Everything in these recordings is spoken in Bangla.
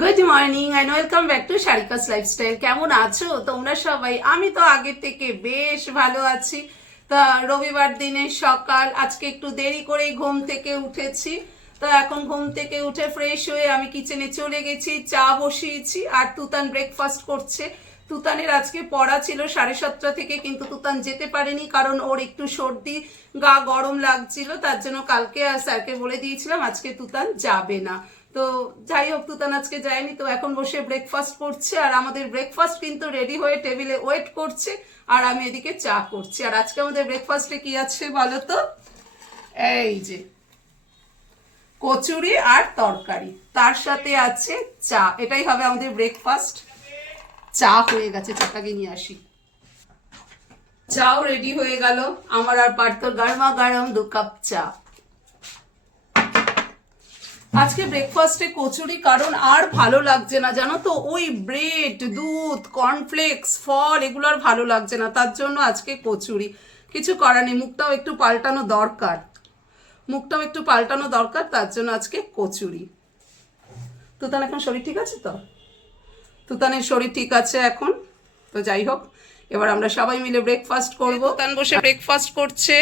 Good morning and welcome back to Sharika's lifestyle কেমন আছো? তোমরা সবাই? আমি তো আগের থেকে বেশ ভালো আছি। তা রবিবার দিনের সকাল, আজকে একটু দেরি করেই ঘুম থেকে উঠেছি। তো এখন ঘুম থেকে উঠে ফ্রেশ হয়ে আমি কিচেনে চলে গেছি, চা বসিয়েছি আর তুতান ব্রেকফাস্ট করছে। তুতানের আজকে পড়া ছিল সাড়ে সাতটা থেকে, কিন্তু তুতান যেতে পারেনি কারণ ওর একটু সর্দি, গা গরম লাগছিল, তার জন্য কালকে আর স্যারকে বলে দিয়েছিলাম আজকে তুতান যাবে না। তো যাই হোক, তুতান আজকে যায়নি, তো এখন বসে ব্রেকফাস্ট করছে, আর আমাদের ব্রেকফাস্ট কিন্তু রেডি হয়ে টেবিলে ওয়েট করছে, আর আমি এদিকে চা করছি। আর আজকে আমাদের ব্রেকফাস্টে কি আছে বলো তো? এই যে, কচুরি আর তরকারি, তার সাথে আছে চা, এটাই হবে আমাদের ব্রেকফাস্ট চা হয়ে গেছে চাটাকে নিয়ে আসি। চাও রেডি হয়ে গেল, আমার আর পারতো গরমা গরম দু কাপ চা। আজকে ব্রেকফাস্টে কচুরি, কারণ আর ভালো লাগছে না, জানো তো? ওই ব্রেড দুধ কর্নফ্লেক্স ফল, এগুলো আর ভালো লাগছে না, তার জন্য আজকে কচুরি। কিছু করার নেই, মুখটাও একটু পাল্টানো দরকার। মুখটাও একটু পাল্টানো দরকার, তার জন্য আজকে কচুরি। তুতান, এখন শরীর ঠিক আছে তো? তুতানের শরীর ঠিক আছে এখন, তো যাই হোক, এবার আমরা সবাই মিলে ব্রেকফাস্ট করব। তুতান বসে ব্রেকফাস্ট করছে।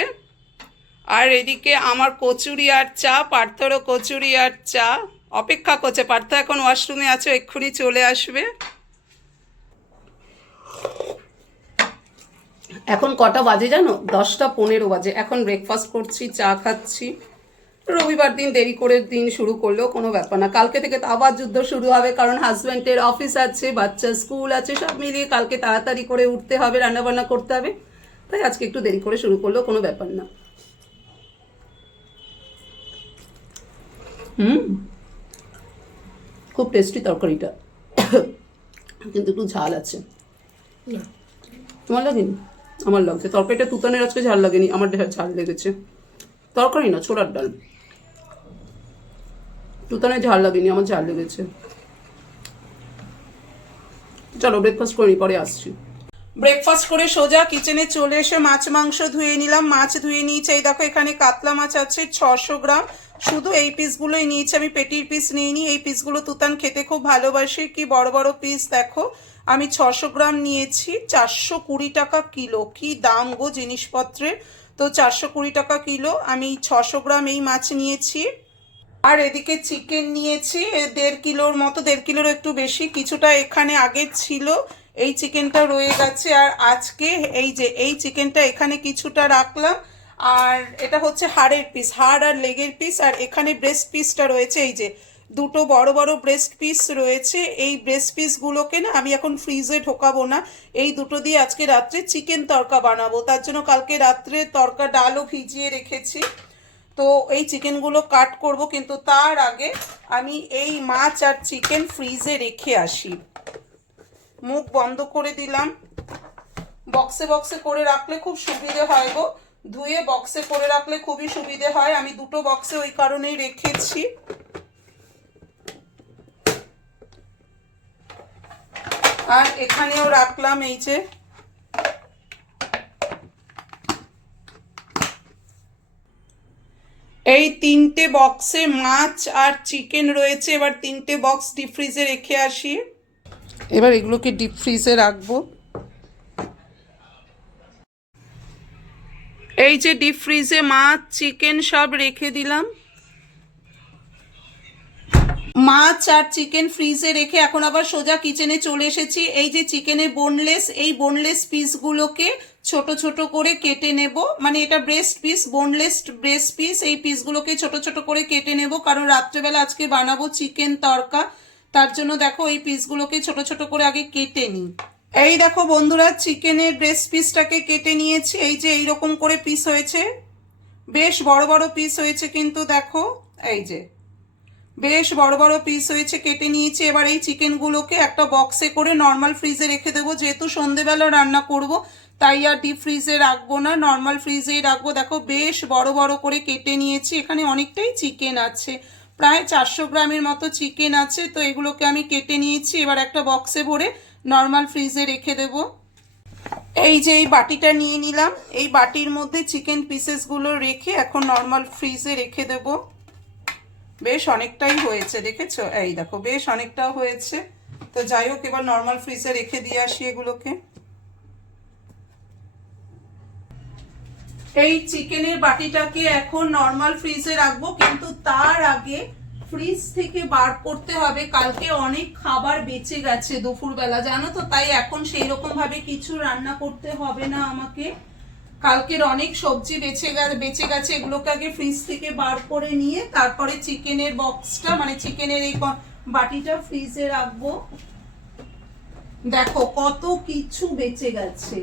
আর এদিকে আমার কচুরি আর চা, পার্থরও কচুরি আর চা। অপেক্ষা করছে, পার্থ এখন ওয়াশরুমে আছে, এক্ষুনি চলে আসবে। এখন কটা বাজে জানো? দশটা পনেরো বাজে। এখন ব্রেকফাস্ট করছি, চা খাচ্ছি। রবিবার দিন দেরি করে দিন শুরু করলেও কোনো ব্যাপার না। কালকে থেকে তো আবার যুদ্ধ শুরু হবে, কারণ হাজব্যান্ডের অফিস আছে বাচ্চার স্কুল আছে, সব মিলিয়ে কালকে তাড়াতাড়ি করে উঠতে হবে, রান্নাবান্না করতে হবে। তাই আজকে একটু দেরি করে শুরু করলেও কোনো ব্যাপার না। হুম? খুব টেস্টি তরকারিটা। কিন্তু একটু ঝাল আছে। তোমার লাগেনি? আমার লাগছে। তরকারিটা তুতানের আজকে ঝাল লাগেনি। আমার ঝাল লেগেছে। তরকারি না ছোলার ডাল। তুতানের ঝাল লাগেনি আমার ঝাল লেগেছে। চলো ব্রেকফাস্ট করি পরে আসছি। ব্রেকফাস্ট করে সোজা কিচেনে চলে এসে মাছ মাংস ধুয়ে নিলাম। মাছ ধুয়ে নিয়েছি। এই দেখো এখানে কাতলা মাছ আছে ছশো গ্রাম। শুধু এই পিসগুলোই নিয়েছি, আমি পেটির পিস নিইনি, এই পিসগুলো তুতান খেতে খুব ভালোবাসে। কি বড় বড় পিস দেখো। আমি ছশো গ্রাম নিয়েছি, চারশো কুড়ি টাকা কিলো। কি দাম গো জিনিসপত্রের তো চারশো কুড়ি টাকা কিলো, আমি ছশো গ্রাম এই মাছ নিয়েছি। আর এদিকে চিকেন নিয়েছি দেড় কিলোর মতো, দেড় কিলোর একটু বেশি, কিছুটা এখানে আগে ছিল। এই চিকেনটা রয়ে গেছে। আর আজকে এই যে, এই চিকেনটা এখানে কিছুটা রাখলাম। আর এটা হচ্ছে হাড়ের পিস হাড় আর লেগের পিস আর এখানে ব্রেস্ট পিসটা রয়েছে, এই যে দুটো বড় বড় ব্রেস্ট পিস রয়েছে, এই ব্রেস্ট পিসগুলোকে না আমি এখন ফ্রিজে ঢোকাবো না, এই দুটো দিয়ে আজকে রাত্রে চিকেন তরকা বানাবো, তার জন্য কালকে রাত্রে তরকা ডালও ভিজিয়ে রেখেছি, তো এই চিকেনগুলো কাট করব, কিন্তু তার আগে আমি এই মাছ আর চিকেন ফ্রিজে রেখে আসি। মুখ বন্ধ করে দিলাম। বক্সে বক্সে করে রাখলে খুব সুবিধে হয় গো। ধুয়ে বক্সে করে রাখলে খুবই সুবিধে হয়। আমি দুটো বক্সে ওই কারণেই রেখেছি। আর এখানেও রাখলাম এই যে। এই তিনটে বক্সে মাছ আর চিকেন রয়েছে। এবার তিনটে বক্স ডিপ ফ্রিজে রেখে আসি। এবার এগুলোকে ডিপ ফ্রিজে রাখব। এই যে ডিপ ফ্রিজে মাছ চিকেন সব রেখে দিলাম। মাছ আর চিকেন ফ্রিজে রেখে এখন আবার সোজা কিচেনে চলে এসেছি। এই যে চিকেনের বোনলেস এই বোনলেস পিসগুলোকে ছোট ছোট করে কেটে নেব। মানে এটা breast piece boneless breast piece এই পিসগুলোকে ছোট ছোট করে কেটে নেব। কারণ রাত্রেবেলা আজকে বানাবো চিকেন তরকা। তার জন্য দেখো এই পিসগুলোকে ছোট ছোট করে আগে কেটে নিই। এই দেখো বন্ধুরা, চিকেনের ব্রেস্ট পিসটাকে কেটে নিয়েছি। এই যে এইরকম করে পিস হয়েছে। বেশ বড় বড় পিস হয়েছে কিন্তু দেখো, এই যে। বেশ বড় বড় পিস হয়েছে, কেটে নিয়েছি। এবার এই চিকেনগুলোকে একটা বক্সে করে নর্মাল ফ্রিজে রেখে দেবো। যেহেতু সন্ধেবেলা রান্না করব, তাই আর ডিপ ফ্রিজে রাখব না। নর্মাল ফ্রিজেই রাখব। দেখো, বেশ বড় বড় করে কেটে নিয়েছি। এখানে অনেকটাই চিকেন আছে। প্রায় চারশো গ্রামের মতো চিকেন আছে। তো এগুলোকে আমি কেটে নিয়েছি। এবার একটা বক্সে ভরে নর্মাল ফ্রিজে রেখে দেবো। এই যে এই বাটিটা নিয়ে নিলাম। এই বাটির মধ্যে চিকেন পিসেসগুলো রেখে এখন নর্মাল ফ্রিজে রেখে দেবো। বেশ অনেকটাই হয়েছে, দেখেছ? এই দেখো, বেশ অনেকটা হয়েছে। তো যাই হোক, এবার নর্মাল ফ্রিজে রেখে দিয়ে আসি এগুলোকে। এই চিকেনের বাটিটাকে এখন নর্মাল ফ্রিজে রাখব, কিন্তু তার আগে ফ্রিজ থেকে বার করতে হবে। কালকে অনেক খাবার বেঁচে গেছে দুপুরবেলা, জানো তো? তাই এখন সেই রকম ভাবে কিছু রান্না করতে হবে না আমাকে। কালকের অনেক সবজি বেঁচে গেছে বেঁচে গেছে, এগুলোকে আগে ফ্রিজ থেকে বার করে নিয়ে তারপরে চিকেনের বক্সটা মানে চিকেনের এই বাটিটা ফ্রিজে রাখব। দেখো কত কিছু বেঁচে গেছে।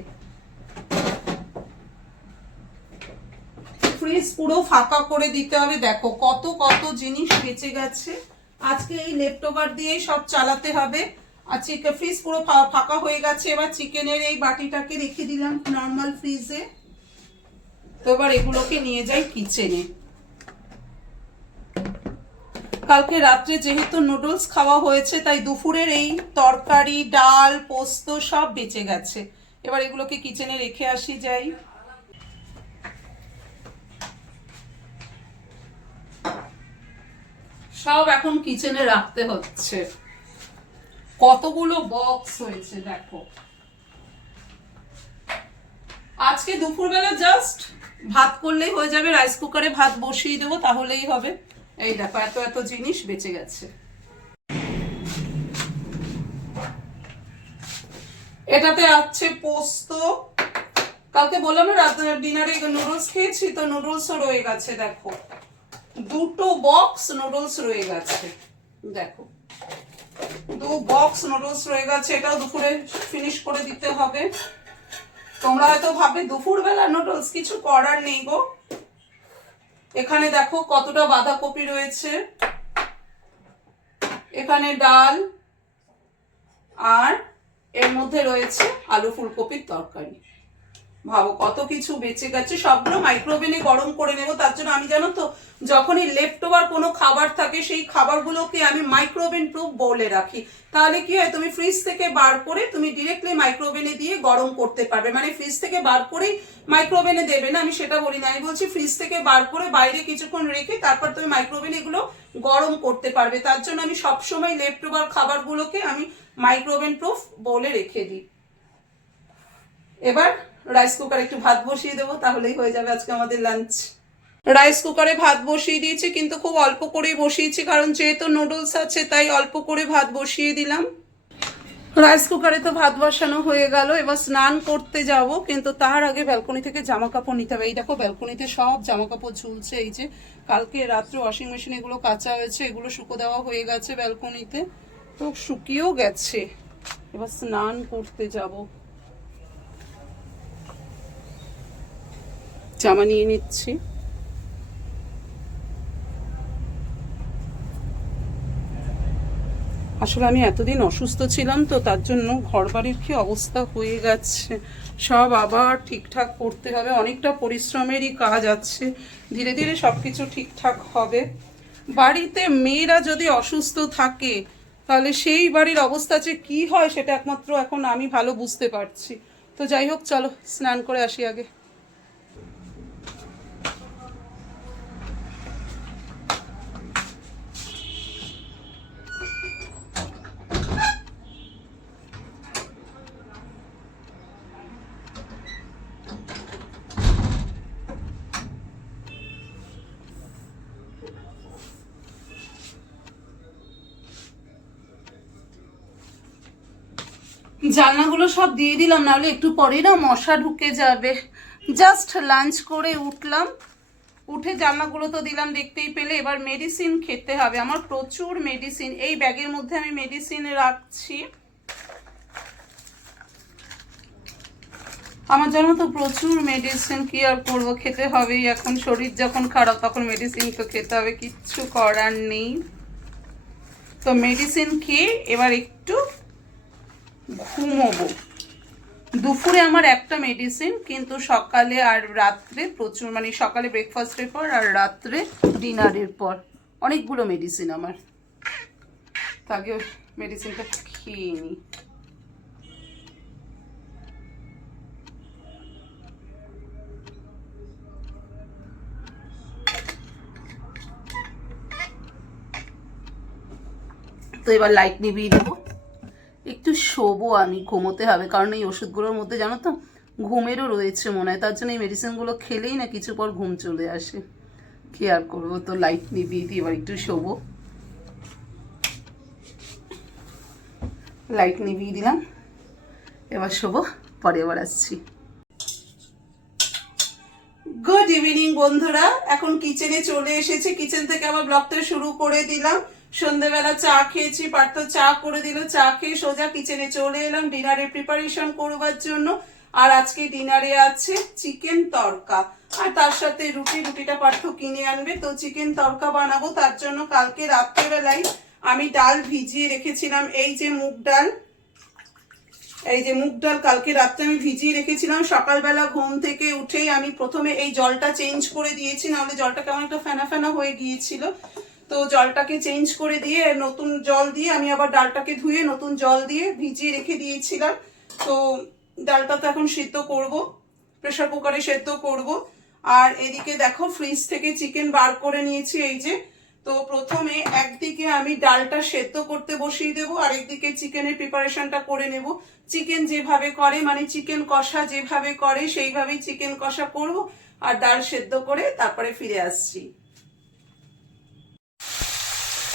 ফ্রিজ পুরো ফাঁকা করে দিতে হবে। দেখো কত কত জিনিস বেঁচে গেছে। আজকে এই লেফটোভার দিয়েই সব চালাতে হবে। আর চিকেন ফ্রিজ পুরো ফাঁকা হয়ে গেছে। এবার চিকেনের এই বাটিটাকে রেখে দিলাম নর্মাল ফ্রিজে তো এবার এগুলোকে নিয়ে যাই কিচেনে কালকে রাত্রে যেহেতু নুডলস খাওয়া হয়েছে, তাই দুপুরের এই তরকারি, ডাল, পোস্ত সব বেঁচে গেছে। এবার এগুলোকে কিচেনে রেখে আসি যাই। সব এখন কিচেনে রাখতে হচ্ছে। কতগুলো বক্স হয়েছে, দেখো। আজকে দুপুরবেলা জাস্ট ভাত করলেই হয়ে যাবে রাইস কুকারে ভাত বসিয়ে দেবো, তাহলেই হবে। এই দেখো, এত এত জিনিস বেঁচে গেছে। এটাতে আছে পোস্ত। কালকে বললাম না, রাত ডিনারে নুডলস খেয়েছি, তো নুডলসও রয়ে গেছে, দেখো। দুটো বক্স নুডলস রয়ে গেছে। দেখো। দু বক্স নুডলস রয়ে গেছে, এটাও দুপুরে ফিনিশ করে দিতে হবে। তোমরা হয়তো ভাবে দুপুরবেলা নুডলস কিছু করার নেই গো। এখানে দেখো কতটা বাঁধাকপি রয়েছে। এখানে ডাল আর এর মধ্যে রয়েছে আলু ফুলকপির তরকারি। ভাবো, কত কিছু বেঁচে গেছে, সবগুলো মাইক্রোওভেনে গরম করে নেব, তার জন্য আমি জানো তো, যখনই লেফট ওভার কোনো খাবার থাকে, সেই খাবারগুলোকে আমি মাইক্রোওভেন প্রুফ বলে রাখি। তাহলে কি হয়, তুমি ফ্রিজ থেকে বার করে তুমি ডিরেক্টলি মাইক্রোওভেনে দিয়ে গরম করতে পারবে। মানে ফ্রিজ থেকে বার করেই মাইক্রোওভেনে দেবে না, আমি সেটা বলি না আমি বলছি ফ্রিজ থেকে বার করে বাইরে কিছুক্ষণ রেখে তারপর তুমি মাইক্রোওভেনে এগুলো গরম করতে পারবে। তার জন্য আমি সবসময় লেফট ওভার খাবারগুলোকে আমি মাইক্রোওভেন প্রুফ বলে রেখে দিই। এবার রাইস কুকারে একটু ভাত বসিয়ে দেবো, তাহলেই হয়ে যাবে আজকে আমাদের লাঞ্চ রাইস কুকারে ভাত বসিয়ে দিয়েছি, কিন্তু খুব অল্প করেই বসিয়েছি, কারণ যেহেতু নুডলস আছে, তাই অল্প করে ভাত বসিয়ে দিলাম। রাইস কুকারে তো ভাত বসানো হয়ে গেল, এবার স্নান করতে যাব, কিন্তু তার আগে ব্যালকনি থেকে জামা কাপড় নিতে হবে। এই দেখো ব্যালকনিতে সব জামা কাপড় ঝুলছে, এই যে কালকে রাত্রে ওয়াশিং মেশিন এগুলো কাঁচা হয়েছে, এগুলো শুকো দেওয়া হয়ে গেছে ব্যালকনিতে তো শুকিয়েও গেছে। এবার স্নান করতে যাব। জামা নিয়ে নিচ্ছি। আসলে আমি এতদিন অসুস্থ ছিলাম তো, তার জন্য ঘর বাড়ির কি অবস্থা হয়ে গেছে। সব আবার ঠিকঠাক করতে হবে, অনেকটা পরিশ্রমেরই কাজ আছে। ধীরে ধীরে সব কিছু ঠিকঠাক হবে। বাড়িতে মেয়েরা যদি অসুস্থ থাকে, তাহলে সেই বাড়ির অবস্থা যে কী হয়, সেটা একমাত্র এখন আমি ভালো বুঝতে পারছি। তো যাই হোক, চলো স্নান করে আসি আগে। জানলাগুলো সব দিয়ে দিলাম, নাহলে একটু পরেই না মশা ঢুকে যাবে। জাস্ট লাঞ্চ করে উঠলাম। উঠে জানলাগুলো তো দিলাম, দেখতেই পেলে। এবার মেডিসিন খেতে হবে। আমার প্রচুর মেডিসিন এই ব্যাগের মধ্যে আমি মেডিসিন রাখছি। আমার জন্য তো প্রচুর মেডিসিন কি আর করব? খেতে হবেই এখন। শরীর যখন খারাপ, তখন মেডিসিন তো খেতে হবে। কিচ্ছু করার নেই। তো মেডিসিন খেয়ে এবার একটু ঘুমোবো দুপুরে আমার একটা মেডিসিন কিন্তু সকালে আর রাত্রে প্রচুর মানে সকালে ব্রেকফাস্টের পর আর রাত্রে ডিনারের পর। অনেকগুলো মেডিসিন আমার। তাকে মেডিসিনটা খেয়ে নিই তো এবার লাইট নিভিয়ে দেবো। একটু শোবো আমি, ঘুমোতে হবে। কারণ এই ওষুধগুলোর মধ্যে জানো তো, ঘুমেরও রয়েছে মনে হয়। তার জন্য এই মেডিসিনগুলো খেলেই না কিছু পর ঘুম চলে আসে। কি আর করব? তো লাইট নিভিয়ে দিয়ে এবার একটু শোবো। লাইট নিভিয়ে দিলাম। এবার শোবো, পরে এবার আসছি। গুড ইভিনিং বন্ধুরা। এখন কিচেনে চলে এসেছি। কিচেন থেকে আবার ব্লগটা শুরু করে দিলাম। সন্ধেবেলা চা খেয়েছি, পার্থ চা করে দিল, চা খেয়ে সোজা কিচেনে চলে এলাম। ডিনারের প্রিপারেশন করবার জন্য। আর আজকে ডিনারে আছে চিকেন তরকা। আর তার সাথে রুটি, রুটিটা পার্থ কিনে আনবে। তো চিকেন তরকা বানাবো, তার জন্য কালকে রাত্রেবেলায় আমি ডাল ভিজিয়ে রেখেছিলাম। এই যে মুগ ডাল, এই যে মুগ ডাল কালকে রাত্রে আমি ভিজিয়ে রেখেছিলাম। সকালবেলা ঘুম থেকে উঠেই আমি প্রথমে এই জলটা চেঞ্জ করে দিয়েছি। নাহলে জলটা কেমন একটা ফেনা ফেনা হয়ে গিয়েছিল। তো জলটাকে চেঞ্জ করে দিয়ে, নতুন জল দিয়ে আমি আবার ডালটাকে ধুয়ে নতুন জল দিয়ে ভিজিয়ে রেখে দিয়েছিলাম। তো ডালটা তো এখন সেদ্ধ করব প্রেশার কুকারে সেদ্ধ করব। আর এদিকে দেখো, ফ্রিজ থেকে চিকেন বার করে নিয়েছি এই যে। তো প্রথমে একদিকে আমি ডালটা সেদ্ধ করতে বসিয়ে দেবো, আর একদিকে চিকেনের প্রিপারেশনটা করে নেব। চিকেন যেভাবে করে মানে চিকেন কষা যেভাবে করে, সেইভাবেই চিকেন কষা করব, আর ডাল সেদ্ধ করে তারপরে ফিরে আসছি।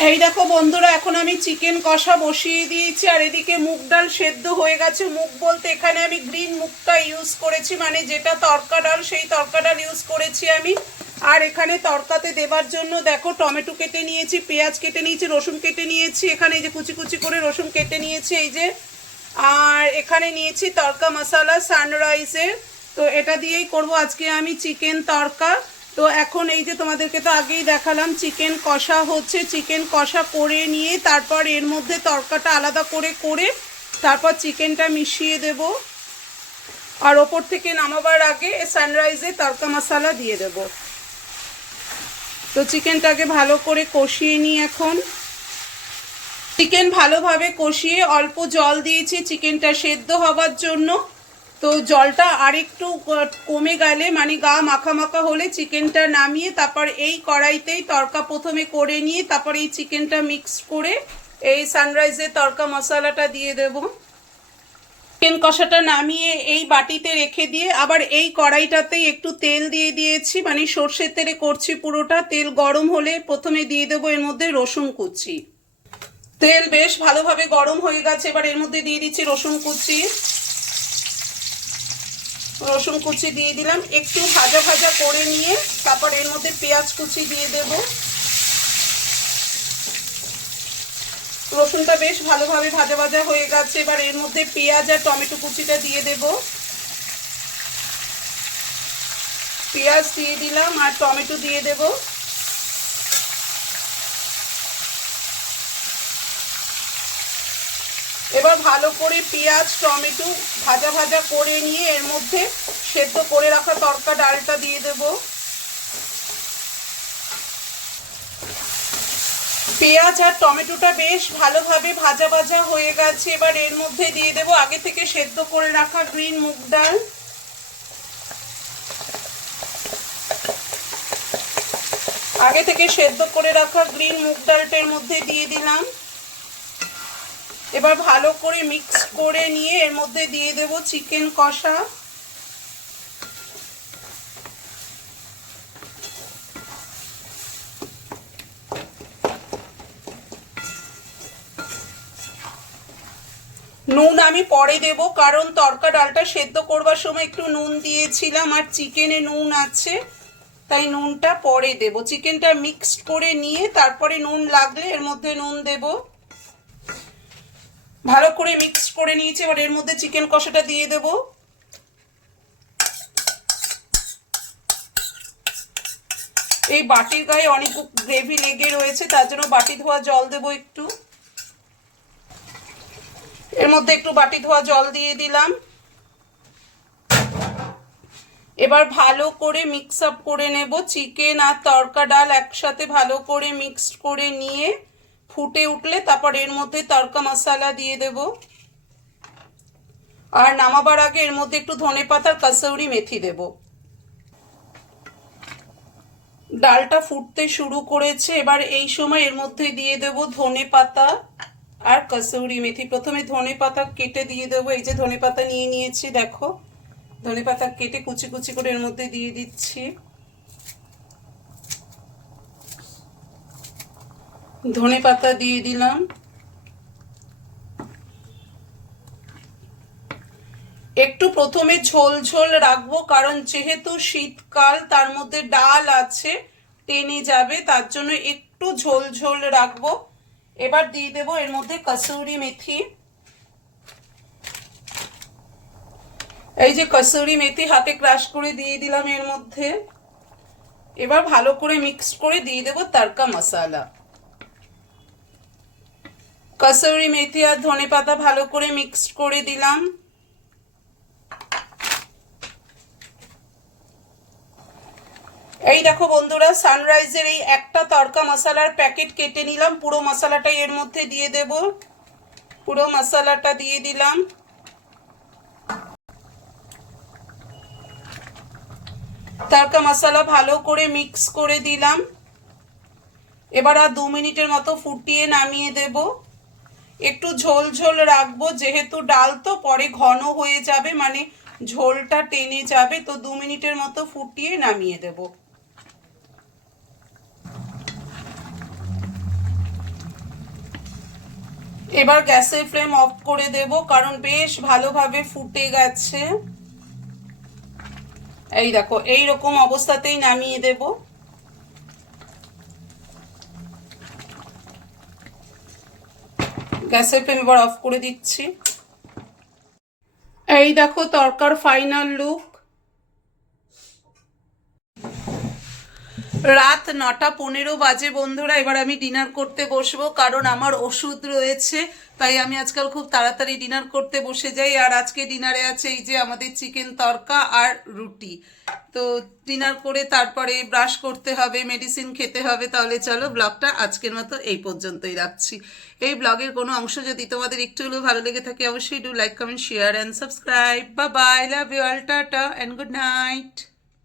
এই দেখো বন্ধুরা, এখন আমি চিকেন কষা বসিয়ে দিয়েছি, আর এদিকে মুগ ডাল সেদ্ধ হয়ে গেছে। মুগ বলতে এখানে আমি গ্রিন মুগটা ইউজ করেছি মানে যেটা তরকা ডাল, সেই তরকা ডাল ইউজ করেছি আমি। আর এখানে তরকাতে দেবার জন্য দেখো টমেটো কেটে নিয়েছি, পেঁয়াজ কেটে নিয়েছি, রসুন কেটে নিয়েছি, এখানে এই যে কুচি কুচি করে রসুন কেটে নিয়েছি, এই যে। আর এখানে নিয়েছি তরকা মশলা সানরাইজের তো এটা দিয়েই করব আজকে আমি চিকেন তরকা। তো এখন এই যে তোমাদেরকে তো আগেই দেখালাম চিকেন কষা হচ্ছে চিকেন কষা করে নিয়ে তারপর এর মধ্যে তরকাটা আলাদা করে করে তারপর চিকেনটা মিশিয়ে দেব। আর ওপর থেকে নামাবার আগে সানরাইজে তরকা মশলা দিয়ে দেব। তো চিকেনটাকে ভালো করে কষিয়ে নিই এখন। চিকেন ভালোভাবে কষিয়ে অল্প জল দিয়েছি চিকেনটা সেদ্ধ হবার জন্য। তো জলটা আরেকটু কমে গেলে মানে গা মাখা মাখা হলে চিকেনটা নামিয়ে তারপর এই কড়াইতেই তরকা প্রথমে করে নিয়ে তারপর এই চিকেনটা মিক্স করে এই সানরাইজের তরকা মশলাটা দিয়ে দেব। চিকেন কষাটা নামিয়ে এই বাটিতে রেখে দিয়ে আবার এই কড়াইটাতেই একটু তেল দিয়ে দিয়েছি মানে সর্ষের তেলে করছি পুরোটা। তেল গরম হলে প্রথমে দিয়ে দেবো এর মধ্যে রসুন কুচি। তেল বেশ ভালোভাবে গরম হয়ে গেছে, এবার এর মধ্যে দিয়ে দিচ্ছি রসুন কুচি। রসুন কুচি দিয়ে দিলাম। একটু ভাজা ভাজা করে নিয়ে তারপর এর মধ্যে পেঁয়াজ কুচি দিয়ে দেব। রসুনটা বেশ ভালোভাবে ভাজা ভাজা হয়ে গেছে। এবার এর মধ্যে পেঁয়াজ আর টমেটো কুচিটা দিয়ে দেব। পেঁয়াজ দিয়ে দিলাম আর টমেটো দিয়ে দেবো। এবার ভালো করে পেঁয়াজ, টমেটো ভাজা ভাজা করে নিয়ে এর মধ্যে সেদ্ধ করে রাখা তরকা ডালটা দিয়ে দেব। পেঁয়াজ আর টমেটোটা বেশ ভালোভাবে ভাজা ভাজা হয়ে গেছে। এবার এর মধ্যে দিয়ে দেব আগে থেকে সেদ্ধ করে রাখা গ্রিন মুগ ডাল। আগে থেকে সেদ্ধ করে রাখা গ্রিন মুগ ডালটার মধ্যে দিয়ে দিলাম। এবার ভালো করে মিক্স করে নিয়ে এর মধ্যে দিয়ে দেব চিকেন কষা। নুন আমি পরে দেব, কারণ তরকা ডালটা সেদ্ধ করবার সময় একটু নুন দিয়েছিলাম আর চিকেনে নুন আছে, তাই নুনটা পরে দেব। চিকেনটা মিক্সড করে নিয়ে তারপরে নুন লাগলে এর মধ্যে নুন দেবো। ভালো করে মিক্স করে নিয়েছি, এবার এর মধ্যে চিকেন কষাটা দিয়ে দেব। এই বাটির গায়ে অনেক গ্রেভি লেগে রয়েছে, তার জন্য বাটি ধোয়া জল দেব একটু। এর মধ্যে একটু বাটি ধোয়া জল দিয়ে দিলাম। এবার ভালো করে মিক্স আপ করে নেব চিকেন আর তরকা ডাল একসাথে ভালো করে মিক্সড করে নিয়ে ফুটে উঠলে তারপর এর মধ্যে তরকা মশলা দিয়ে দেব। আর নামাবার আগে এর মধ্যে একটু ধনে পাতার কাসৌরি মেথি দেব। ডালটা ফুটতে শুরু করেছে, এবার এই সময় এর মধ্যে দিয়ে দেব ধনে পাতা আর কসৌরি মেথি। প্রথমে ধনে পাতা কেটে দিয়ে দেবো, এই যে ধনে পাতা নিয়ে নিয়েছি, দেখো। ধনে পাতা কেটে কুচি কুচি করে এর মধ্যে দিয়ে দিচ্ছি। ধনে পাতা দিয়ে দিলাম। একটু প্রথমে ঝোল ঝোল রাখব, কারণ যেহেতু শীতকাল তার মধ্যে ডাল আছে, টেনে যাবে, তার জন্য একটু ঝোল ঝোল রাখব। এবার দিয়ে দেবো এর মধ্যে কসুরি মেথি। এই যে কসুরি মেথি হাতে ক্রাশ করে দিয়ে দিলাম এর মধ্যে। এবার ভালো করে মিক্স করে দিয়ে দেবো তারকা মশালা। কসুরি মেথি আর ধনে পাতা ভালো করে মিক্স করে দিলাম। এই দেখো বন্ধুরা সানরাইজের এই একটা তড়কা মশলার প্যাকেট কেটে নিলাম। পুরো মশলাটা এর মধ্যে দিয়ে দেব। পুরো মশলাটা দিয়ে দিলাম। তড়কা মশলা ভালো করে মিক্স করে দিলাম। এবার আর দু মিনিটের মতো ফুটিয়ে নামিয়ে দেব। একটু ঝোল ঝোল রাখব, যেহেতু ডাল তো পরে ঘন হয়ে যাবে মানে ঝোলটা টেনে যাবে, তো দু মিনিটের মতো ফুটিয়ে নামিয়ে দেবো। এবার গ্যাসের ফ্লেম অফ করে দেব, কারণ বেশ ভালোভাবে ফুটে গেছে। এই দেখো এই রকম অবস্থাতেই নামিয়ে দেব। গ্যাসের ফ্লেম এবার অফ করে দিচ্ছি। এই দেখো তরকার ফাইনাল লুক রাত নটা পনেরো বাজে বন্ধুরা, এবার আমি ডিনার করতে বসবো, কারণ আমার ওষুধ রয়েছে, তাই আমি আজকাল খুব তাড়াতাড়ি ডিনার করতে বসে যাই, আর আজকে ডিনারে আছে এই যে আমাদের চিকেন তরকা আর রুটি। তো ডিনার করে তারপরে ব্রাশ করতে হবে মেডিসিন খেতে হবে, তাহলে চলো ব্লগটা আজকের মতো এই পর্যন্তই রাখছি। এই ব্লগের কোনো অংশ যদি তোমাদের একটু হলেও ভালো লেগে থাকে, অবশ্যই do like comment share and subscribe বা bye love you all tata and good night